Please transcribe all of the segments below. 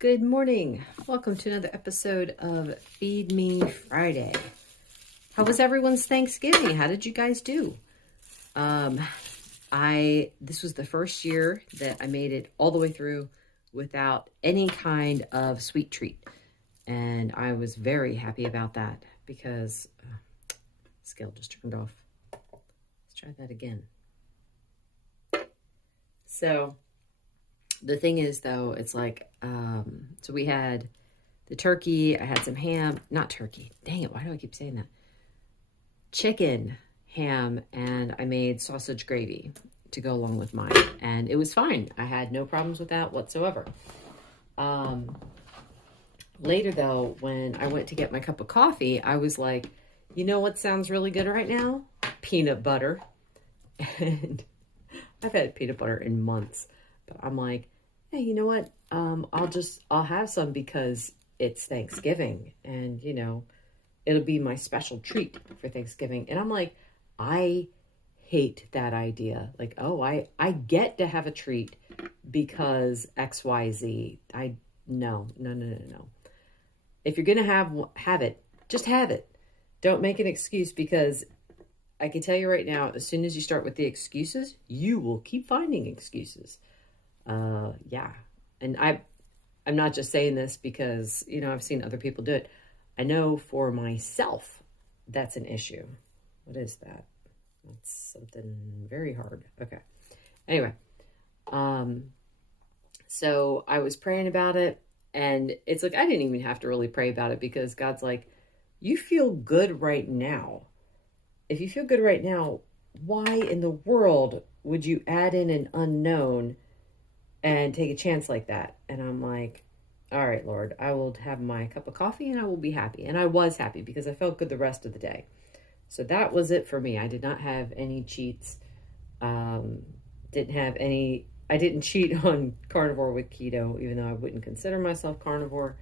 Good morning. Welcome to another episode of Feed Me Friday. How was everyone's Thanksgiving? How did you guys do? This was the first year that I made it all the way through without any kind of sweet treat. And I was very happy about that because scale just turned off. Let's try that again. So the thing is, though, it's like, so we had the turkey, I had some ham, not turkey. Dang it, why do I keep saying that? Chicken, ham, and I made sausage gravy to go along with mine. And it was fine. I had no problems with that whatsoever. Later, though, when I went to get my cup of coffee, I was like, you know what sounds really good right now? Peanut butter. And I've had peanut butter in months. But I'm like, hey, you know what? I'll have some because it's Thanksgiving and, it'll be my special treat for Thanksgiving. And I'm like, I hate that idea. Like, oh, I get to have a treat because XYZ. No. If you're going to have it, just have it. Don't make an excuse because I can tell you right now, as soon as you start with the excuses, you will keep finding excuses. Yeah. And I'm not just saying this because, I've seen other people do it. I know for myself, that's an issue. What is that? That's something very hard. Okay. Anyway. So I was praying about it and it's like, I didn't even have to really pray about it because God's like, you feel good right now. If you feel good right now, why in the world would you add in an unknown and take a chance like that? And I'm like, all right, Lord, I will have my cup of coffee and I will be happy. And I was happy because I felt good the rest of the day. So that was it for me. I did not have any cheats. I didn't cheat on carnivore with keto, even though I wouldn't consider myself carnivore.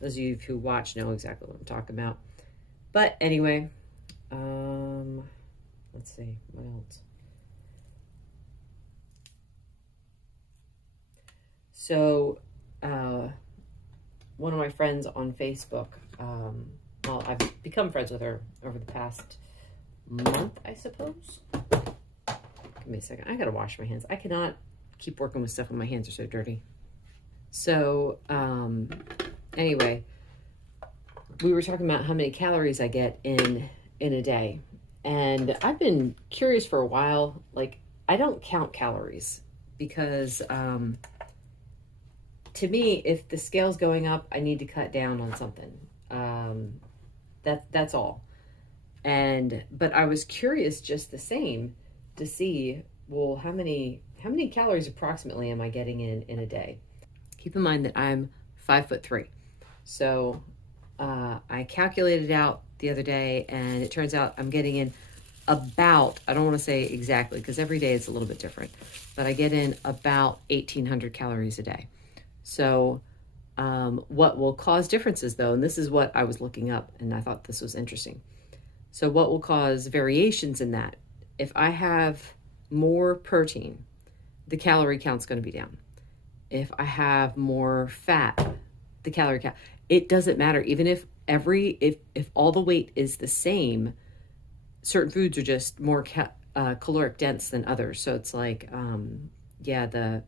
Those of you who watch know exactly what I'm talking about. But anyway, let's see, what else? So, one of my friends on Facebook, I've become friends with her over the past month, I suppose. Give me a second. I gotta wash my hands. I cannot keep working with stuff when my hands are so dirty. So, anyway, we were talking about how many calories I get in a day. And I've been curious for a while. Like, I don't count calories because, to me, if the scale's going up, I need to cut down on something. That's all. But I was curious just the same to see, well, how many calories approximately am I getting in a day? Keep in mind that I'm 5'3". So I calculated out the other day and it turns out I'm getting in about, I don't want to say exactly because every day it's a little bit different, but I get in about 1,800 calories a day. So what will cause differences though, and this is what I was looking up and I thought this was interesting. So what will cause variations in that? If I have more protein, the calorie count's going to be down. If I have more fat, the calorie count, it doesn't matter. Even if all the weight is the same, certain foods are just more caloric dense than others. So it's like, the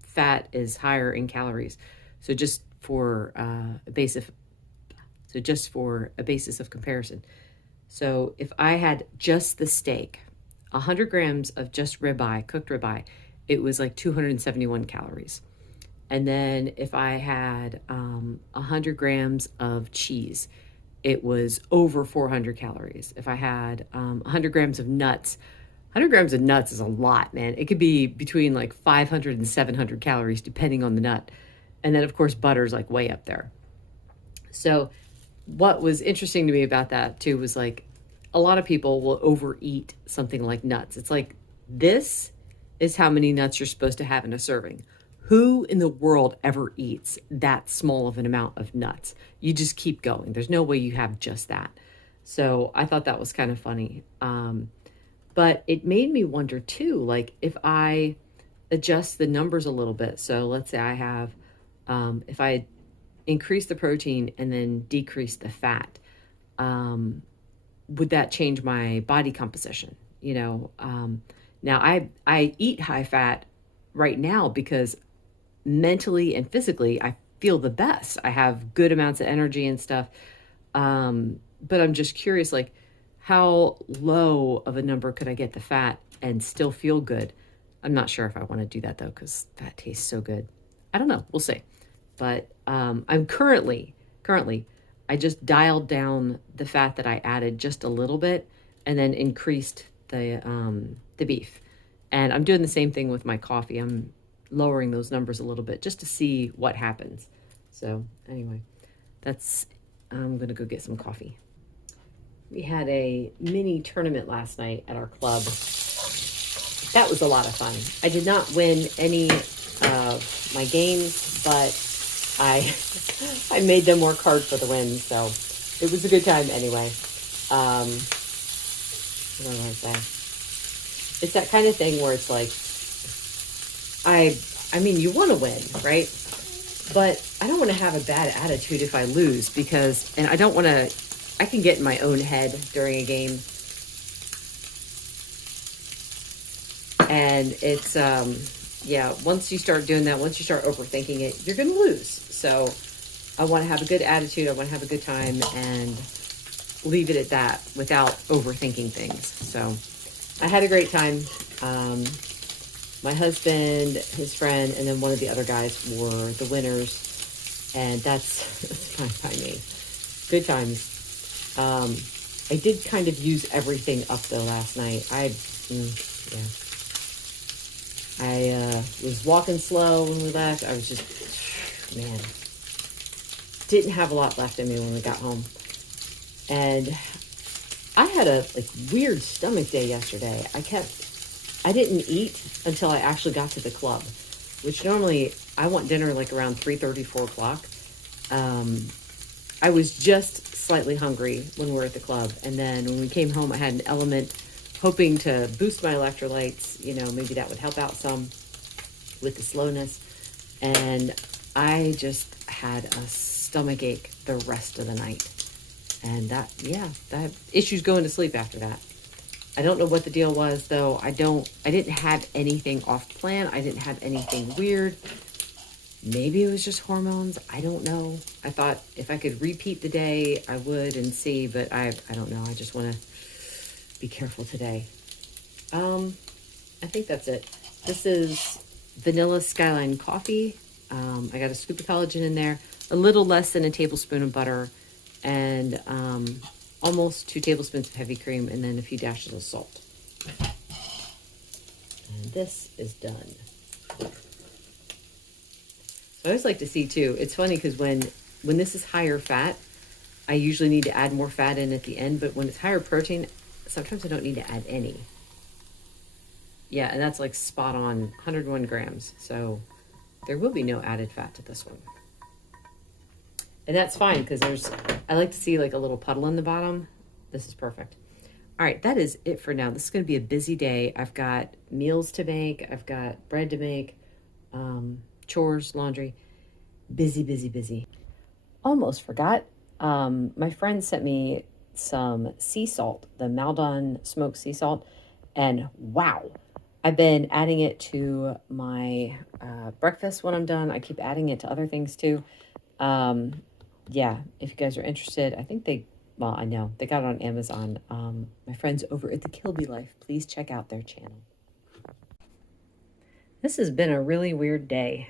fat is higher in calories. So just for a basis of comparison. So if I had just the steak, 100 grams of just ribeye, cooked ribeye, it was like 271 calories. And then if I had 100 grams of cheese, it was over 400 calories. If I had 100 grams of nuts, 100 grams of nuts is a lot, man. It could be between like 500 and 700 calories, depending on the nut. And then, of course, butter is like way up there. So what was interesting to me about that, too, was like a lot of people will overeat something like nuts. It's like, this is how many nuts you're supposed to have in a serving. Who in the world ever eats that small of an amount of nuts? You just keep going. There's no way you have just that. So I thought that was kind of funny. But it made me wonder too, like if I adjust the numbers a little bit. So let's say I have If I increase the protein and then decrease the fat, would that change my body composition? Now I eat high fat right now because mentally and physically I feel the best. I have good amounts of energy and stuff. But I'm just curious, like, how low of a number could I get the fat and still feel good? I'm not sure if I want to do that though, because fat tastes so good. I don't know. We'll see. But I'm currently, I just dialed down the fat that I added just a little bit, and then increased the beef. And I'm doing the same thing with my coffee. I'm lowering those numbers a little bit just to see what happens. So anyway, I'm going to go get some coffee. We had a mini tournament last night at our club. That was a lot of fun. I did not win any of my games, but I made them work hard for the win, so it was a good time anyway. What do I say? It's that kind of thing where it's like, I mean, you want to win, right? But I don't want to have a bad attitude if I lose, and I don't want to, I can get in my own head during a game. And it's, once you start doing that, once you start overthinking it, you're going to lose. So I want to have a good attitude. I want to have a good time and leave it at that without overthinking things. So I had a great time. My husband, his friend, and then one of the other guys were the winners. And that's fine by me. Good times. I did kind of use everything up though last night. I was walking slow when we left. I was just, didn't have a lot left in me when we got home. And I had a weird stomach day yesterday. I didn't eat until I actually got to the club, which normally I want dinner around 3:30, 4 o'clock. I was just slightly hungry when we were at the club. And then when we came home, I had an element hoping to boost my electrolytes. Maybe that would help out some with the slowness. And I just had a stomach ache the rest of the night. And that issue's going to sleep after that. I don't know what the deal was though. I didn't have anything off plan. I didn't have anything weird. Maybe it was just hormones. I don't know. I thought if I could repeat the day, I would and see, but I don't know. I just want to be careful today. I think that's it. This is vanilla Skyline coffee. I got a scoop of collagen in there, a little less than a tablespoon of butter, and almost 2 tablespoons of heavy cream, and then a few dashes of salt. And this is done. So I always like to see too, it's funny because when this is higher fat, I usually need to add more fat in at the end, but when it's higher protein, sometimes I don't need to add any. Yeah, and that's spot on, 101 grams. So there will be no added fat to this one. And that's fine because I like to see a little puddle in the bottom. This is perfect. All right, that is it for now. This is going to be a busy day. I've got meals to make. I've got bread to make, chores, laundry. Busy, busy, busy. Almost forgot. My friend sent me some sea salt, the Maldon smoked sea salt. And wow, I've been adding it to my breakfast when I'm done. I keep adding it to other things too. If you guys are interested, I know they got it on Amazon. My friends over at the Kilby Life, please check out their channel. This has been a really weird day.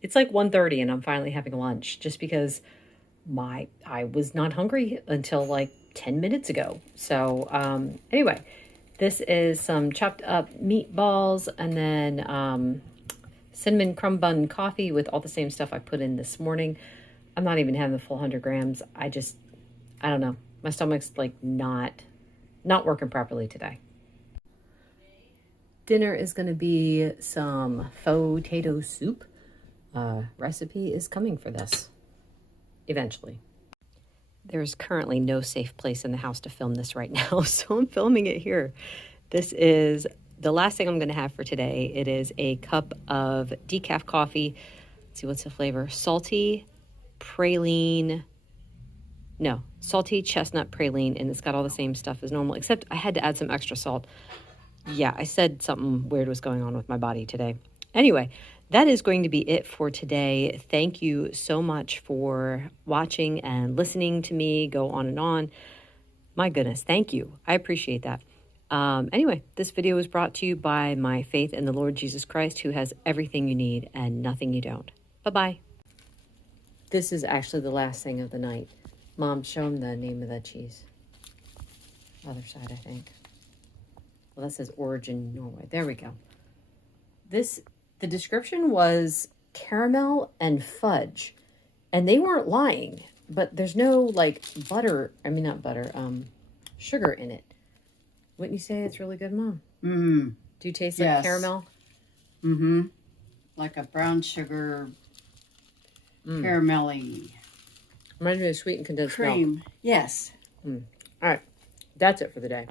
It's 1:30 and I'm finally having lunch just because I was not hungry until 10 minutes ago. So anyway, this is some chopped up meatballs and then cinnamon crumb bun coffee with all the same stuff I put in this morning. I'm not even having the full 100 grams. I don't know. My stomach's not working properly today. Dinner is going to be some faux potato soup. Recipe is coming for this eventually. There's currently no safe place in the house to film this right now, so I'm filming it here. This is the last thing I'm going to have for today. It is a cup of decaf coffee, Let's see, what's the flavor? Salty praline. No, salty chestnut praline, and it's got all the same stuff as normal, except I had to add some extra salt. Yeah, I said something weird was going on with my body today. Anyway, that is going to be it for today. Thank you so much for watching and listening to me go on and on. My goodness, thank you. I appreciate that. Anyway, this video was brought to you by my faith in the Lord Jesus Christ, who has everything you need and nothing you don't. Bye-bye. This is actually the last thing of the night. Mom, show him the name of the cheese. Other side, I think. Well, that says origin Norway. There we go. The description was caramel and fudge. And they weren't lying. But there's no, like, sugar in it. Wouldn't you say it's really good, Mom? Mm-hmm. Do you taste like caramel? Mm-hmm. Like a brown sugar, caramelly. Reminds me of sweetened condensed cream. milk. Yes. All right. That's it for the day.